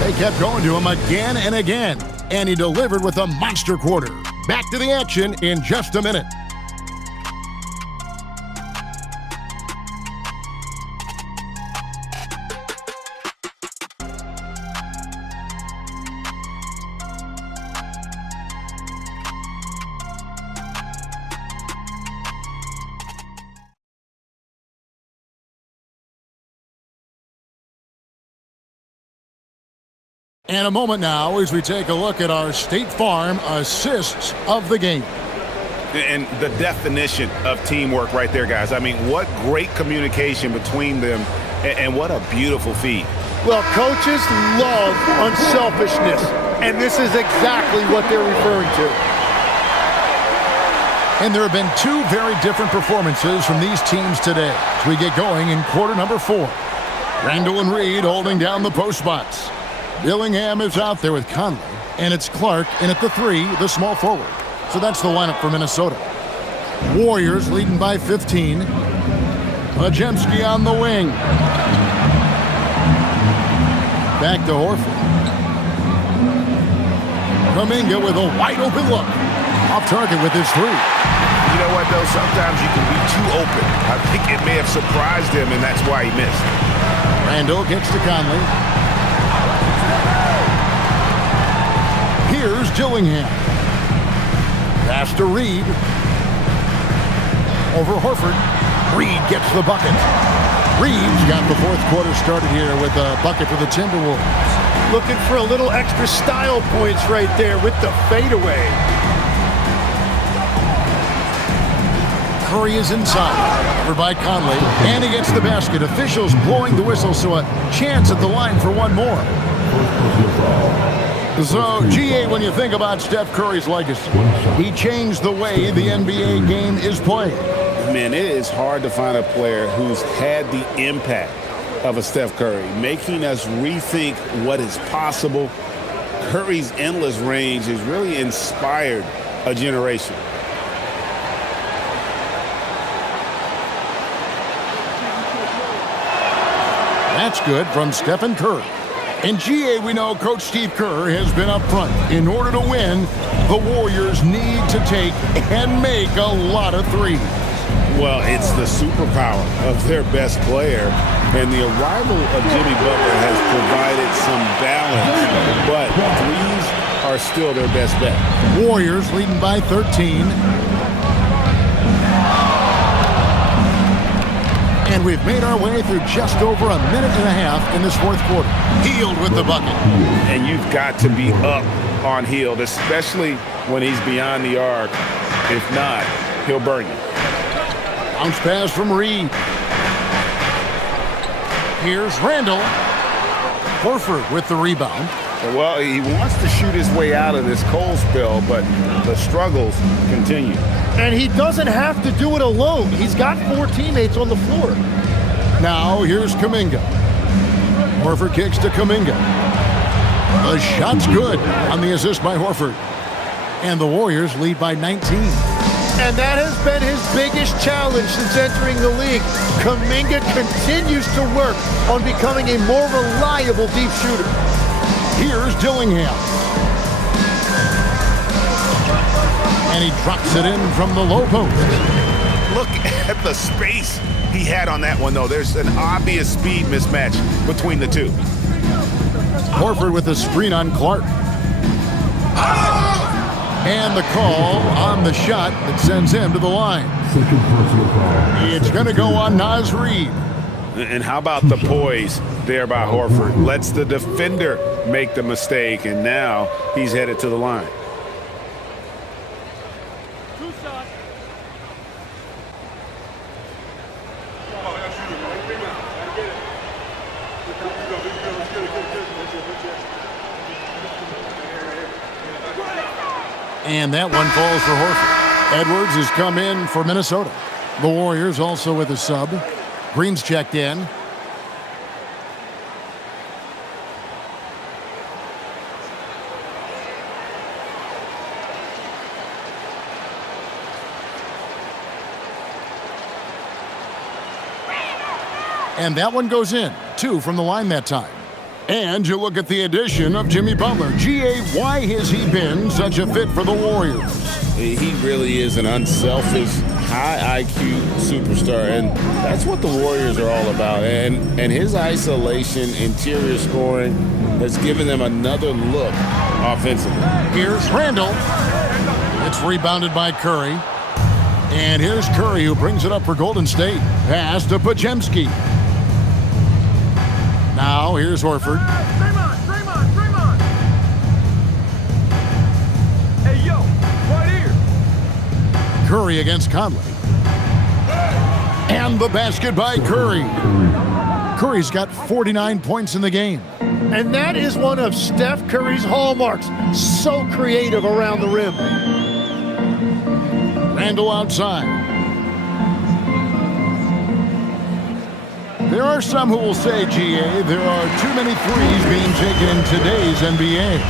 They kept going to him again and again, and he delivered with a monster quarter. Back to the action in just a minute. And a moment now as we take a look at our State Farm assists of the game. And the definition of teamwork right there, guys. I mean, what great communication between them, and what a beautiful feed. Well, coaches love unselfishness, and this is exactly what they're referring to. And there have been 2 very different performances from these teams today as we get going in quarter number 4. Randall and Reed holding down the post spots. Dillingham is out there with Conley, and it's Clark in at the 3, the small forward. So that's the lineup for Minnesota. Warriors leading by 15. Podziemski on the wing. Back to Horford. Kuminga with a wide open look. Off target with his 3. You know what, though? Sometimes you can be too open. I think it may have surprised him, and that's why he missed. Randall gets to Conley. Here's Dillingham. Pass to Reed. Over Horford. Reed gets the bucket. Reed's got the fourth quarter started here with a bucket for the Timberwolves. Looking for a little extra style points right there with the fadeaway. Curry is inside. Over by Conley. And he gets the basket. Officials blowing the whistle, so a chance at the line for one more. So, GA, when you think about Steph Curry's legacy, he changed the way the NBA game is played. Man, it is hard to find a player who's had the impact of a Steph Curry, making us rethink what is possible. Curry's endless range has really inspired a generation. That's good from Stephen Curry. In GA, we know Coach Steve Kerr has been up front. In order to win, the Warriors need to take and make a lot of threes. Well, it's the superpower of their best player, and the arrival of Jimmy Butler has provided some balance, but threes are still their best bet. Warriors leading by 13. And we've made our way through just over a minute and a half in this fourth quarter. Hield with the bucket. And you've got to be up on Hield, especially when he's beyond the arc. If not, he'll burn you. Bounce pass from Reed. Here's Randall. Horford with the rebound. Well, he wants to shoot his way out of this cold spell, but the struggles continue. And he doesn't have to do it alone. He's got 4 teammates on the floor. Now here's Kuminga. Horford kicks to Kuminga. The shot's good on the assist by Horford. And the Warriors lead by 19. And that has been his biggest challenge since entering the league. Kuminga continues to work on becoming a more reliable deep shooter. Here's Dillingham. And he drops it in from the low post. Look at the space he had on that one, though. There's an obvious speed mismatch between the two. Horford with a screen on Clark. And the call on the shot that sends him to the line. It's going to go on Naz Reid. And how about the poise there by Horford? Lets the defender make the mistake, and now he's headed to the line. And that one falls for Horford. Edwards has come in for Minnesota. The Warriors also with a sub. Green's checked in. And that one goes in. 2 from the line that time. And you look at the addition of Jimmy Butler. GA, why has he been such a fit for the Warriors? He really is an unselfish, high IQ superstar, and that's what the Warriors are all about. And his isolation, interior scoring has given them another look offensively. Here's Randall. It's rebounded by Curry. And here's Curry, who brings it up for Golden State. Pass to Podziemski. Now here's Horford. Draymond. Hey, yo, right here. Curry against Conley. And the basket by Curry. Curry's got 49 points in the game. And that is one of Steph Curry's hallmarks. So creative around the rim. Randall outside. There are some who will say, GA, there are too many threes being taken in today's NBA.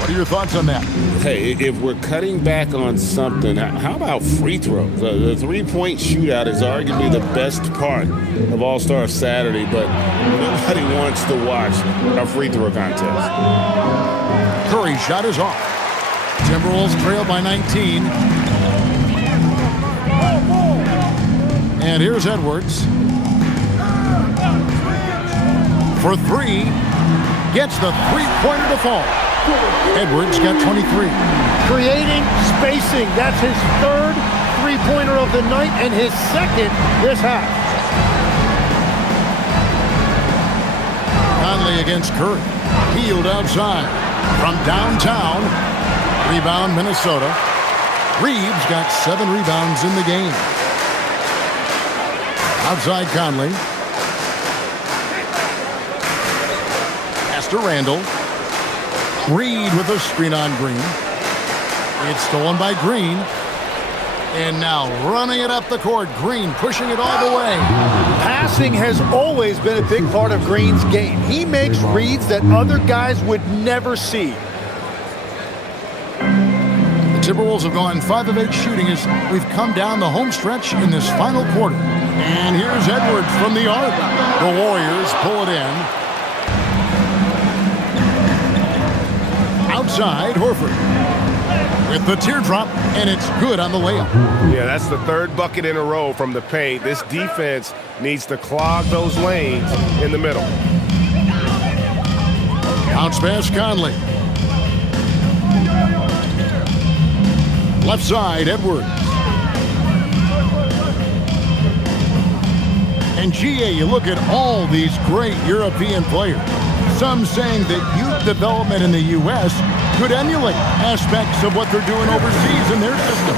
What are your thoughts on that? Hey, if we're cutting back on something, how about free throws? The three-point shootout is arguably the best part of All-Star Saturday, but nobody wants to watch a free throw contest. Curry's shot is off. Timberwolves trail by 19. And here's Edwards. For three. Gets the three-pointer to fall. Edwards got 23. Creating spacing. That's his third three-pointer of the night and his second this half. Conley against Curry. Healed outside. From downtown. Rebound, Minnesota. Reeves got 7 rebounds in the game. Outside Conley. Pass to Randall. Reed with a screen on Green. It's stolen by Green. And now running it up the court. Green pushing it all the way. Passing has always been a big part of Green's game. He makes reads that other guys would never see. The Timberwolves have gone 5 of 8 shooting as we've come down the home stretch in this final quarter. And here's Edwards from the arc. The Warriors pull it in. Outside, Horford with the teardrop, and it's good on the layup. Yeah, that's the third bucket in a row from the paint. This defense needs to clog those lanes in the middle. Bounce pass, Conley. Left side, Edwards. And GA, you look at all these great European players. Some saying that youth development in the U.S. could emulate aspects of what they're doing overseas in their system.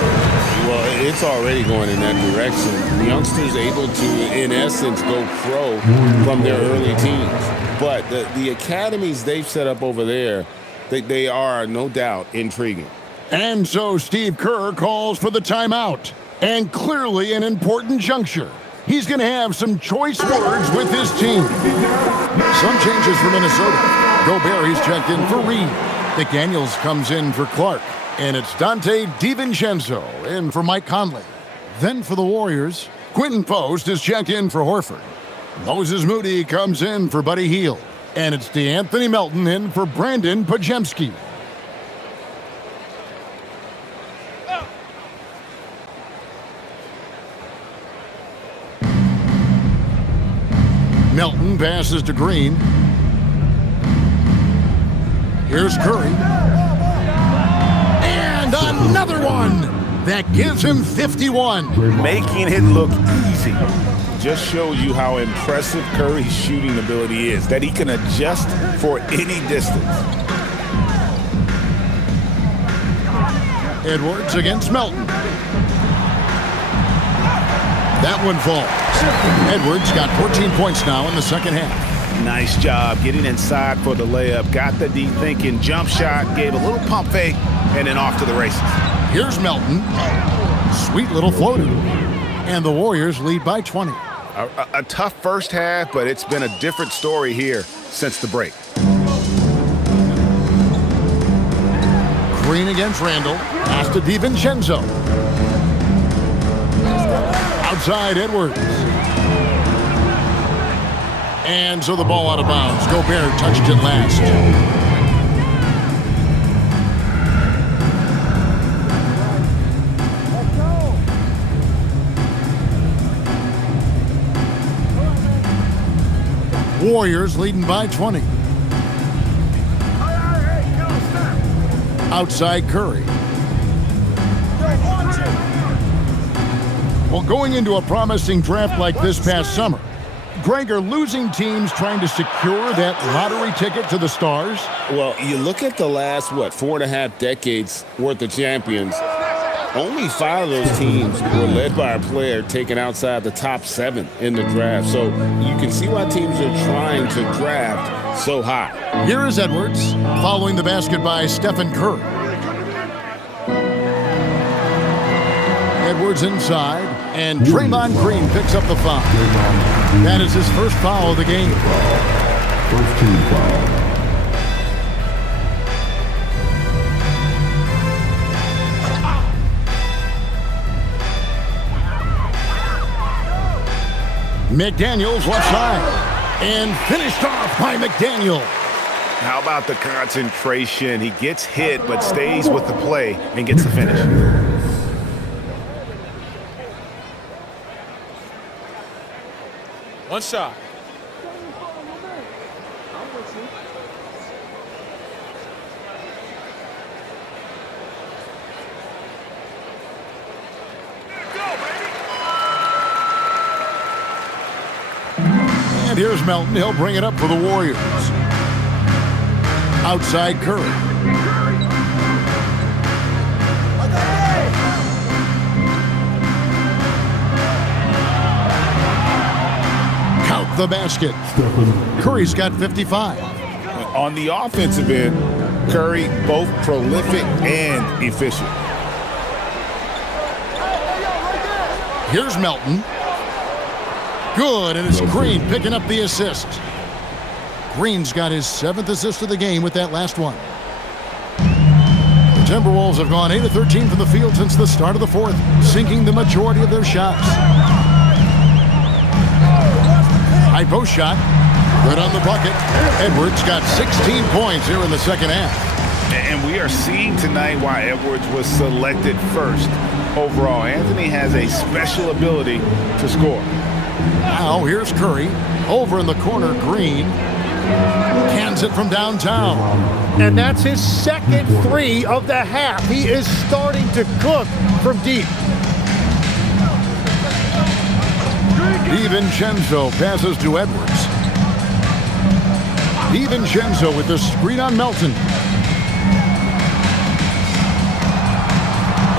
Well, it's already going in that direction. The youngsters able to, in essence, go pro from their early teens. But the academies they've set up over there, they are, no doubt, intriguing. And so Steve Kerr calls for the timeout. And clearly an important juncture. He's going to have some choice words with his team. Some changes for Minnesota. Gobert's checked in for Reed. McDaniels comes in for Clark. And it's Dante DiVincenzo in for Mike Conley. Then for the Warriors, Quentin Post is checked in for Horford. Moses Moody comes in for Buddy Hield. And it's DeAnthony Melton in for Brandon Podziemski. Melton passes to Green. Here's Curry. And another one that gives him 51. Making it look easy just shows you how impressive Curry's shooting ability is, that he can adjust for any distance. Edwards against Melton. That one falls. Edwards got 14 points now in the second half. Nice job getting inside for the layup. Got the deep thinking jump shot, gave a little pump fake, and then off to the races. Here's Melton. Sweet little floater. And the Warriors lead by 20. A tough first half, but it's been a different story here since the break. Green against Randall. Pass to DiVincenzo. Outside Edwards. And so the ball out of bounds. Gobert touched it last. Warriors leading by 20. Outside Curry. Well, going into a promising draft like this past summer, Greg, are losing teams trying to secure that lottery ticket to the stars? Well, you look at the last, 4.5 decades worth of champions, only 5 of those teams were led by a player taken outside the top 7 in the draft. So you can see why teams are trying to draft so high. Here is Edwards, following the basket by Stephen Curry. Edwards inside. And Draymond Green picks up the foul. That is his first foul of the game. First team foul. McDaniels left side. And finished off by McDaniel. How about the concentration? He gets hit but stays with the play and gets the finish. One shot. And here's Melton. He'll bring it up for the Warriors. Outside Curry. Count the basket. Curry's got 55. On the offensive end, Curry both prolific and efficient. Here's Melton. Good, and it's Green picking up the assist. Green's got his 7th assist of the game with that last one. The Timberwolves have gone 8 of 13 from the field since the start of the 4th, sinking the majority of their shots. High post shot. Good on the bucket. Edwards got 16 points here in the second half. And we are seeing tonight why Edwards was selected first overall. Anthony has a special ability to score. Now here's Curry. Over in the corner, Green. Cans it from downtown. And that's his second 3 of the half. He is starting to cook from deep. DiVincenzo passes to Edwards. DiVincenzo with the screen on Melton.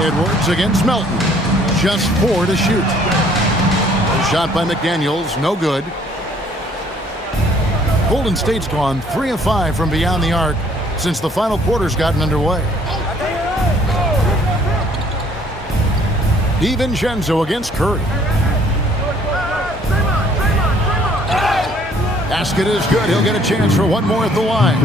Edwards against Melton. Just 4 to shoot. Shot by McDaniels, no good. Golden State's gone 3 of 5 from beyond the arc since the final quarter's gotten underway. DiVincenzo against Curry. Basket is good. He'll get a chance for one more at the line.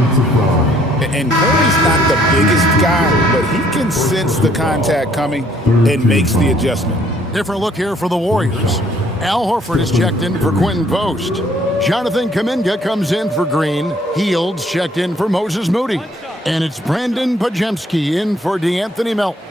And Curry's not the biggest guy, but he can sense the contact coming and makes the adjustment. Different look here for the Warriors. Al Horford is checked in for Quentin Post. Jonathan Kuminga comes in for Green. Heald's checked in for Moses Moody. And it's Brandon Pajemski in for DeAnthony Melton.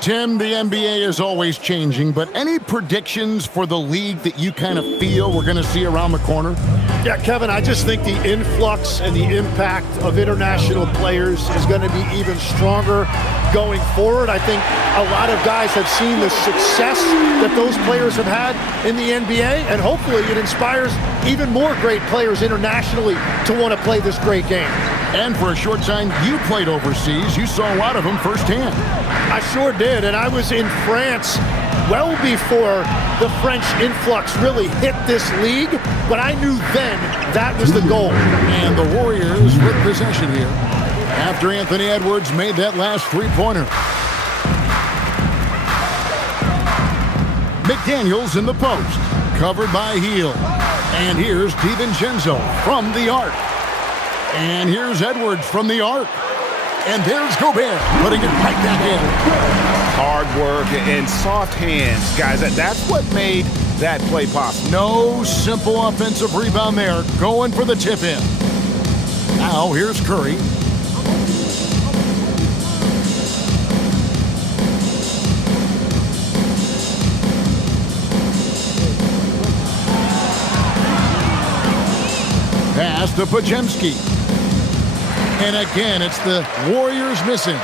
Tim, the NBA is always changing, but any predictions for the league that you kind of feel we're going to see around the corner? Yeah, Kevin, I just think the influx and the impact of international players is going to be even stronger going forward. I think a lot of guys have seen the success that those players have had in the NBA, and hopefully it inspires even more great players internationally to want to play this great game. And for a short time, you played overseas. You saw a lot of them firsthand. I sure did, and I was in France well before the French influx really hit this league, but I knew then that was the goal. And the Warriors with possession here after Anthony Edwards made that last three-pointer. McDaniels in the post, covered by Hield. And here's DiVincenzo from the arc. And here's Edwards from the arc. And there's Gobert putting it right back in. Hard work and soft hands, guys. That's what made that play possible. No simple offensive rebound there. Going for the tip-in. Now here's Curry. Pass to Pajemski. And again, it's the Warriors missing.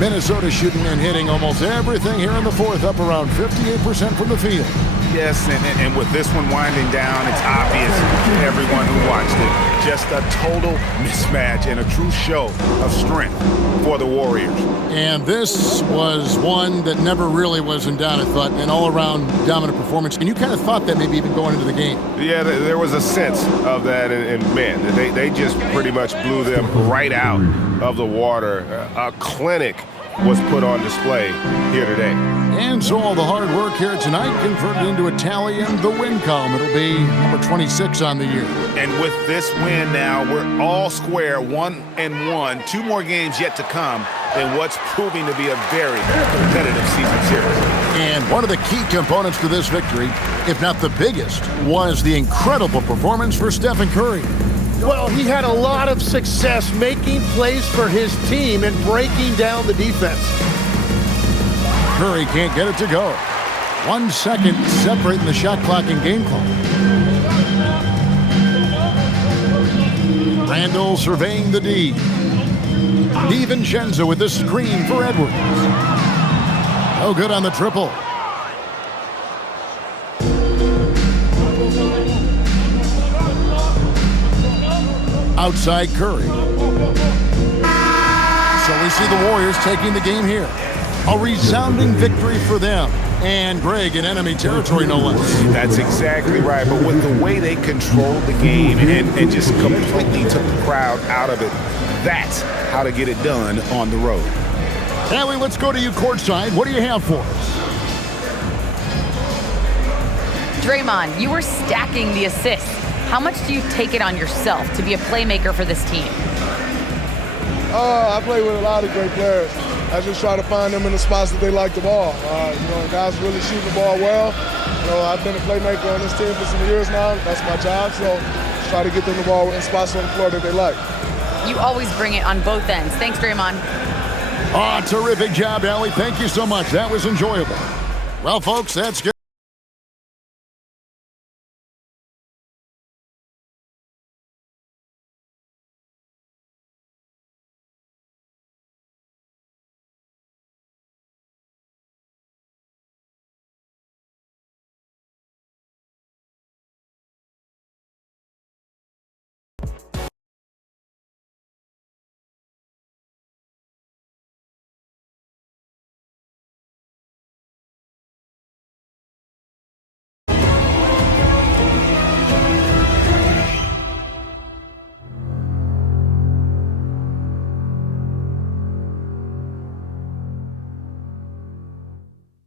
Minnesota shooting and hitting almost everything here in the 4th, up around 58% from the field. Yes, and with this one winding down, it's obvious to everyone who watched it. Just a total mismatch and a true show of strength for the Warriors. And this was one that never really was in doubt, I thought, an all-around dominant performance. And you kind of thought that maybe even going into the game. Yeah, there was a sense of that, and man, they just pretty much blew them right out of the water. A clinic was put on display here today. And so all the hard work here tonight converted into a tally in the win column. It'll be number 26 on the year. And with this win now, we're all square, 1-1. 2 more games yet to come in what's proving to be a very competitive season series. And one of the key components to this victory, if not the biggest, was the incredible performance for Stephen Curry. Well, he had a lot of success making plays for his team and breaking down the defense. Curry can't get it to go. 1 second separating the shot clock and game clock. Randall surveying the D. DiVincenzo with the screen for Edwards. No good on the triple. Outside Curry. So we see the Warriors taking the game here. A resounding victory for them. And Greg in enemy territory, no less. That's exactly right. But with the way they controlled the game and just completely took the crowd out of it, that's how to get it done on the road. Allie, let's go to you courtside. What do you have for us? Draymond, you were stacking the assists. How much do you take it on yourself to be a playmaker for this team? I play with a lot of great players. I just try to find them in the spots that they like the ball. Guys really shooting the ball well. I've been a playmaker on this team for some years now. That's my job, so just try to get them the ball in spots on the floor that they like. You always bring it on both ends. Thanks, Draymond. Terrific job, Allie. Thank you so much. That was enjoyable. Well, folks, that's good.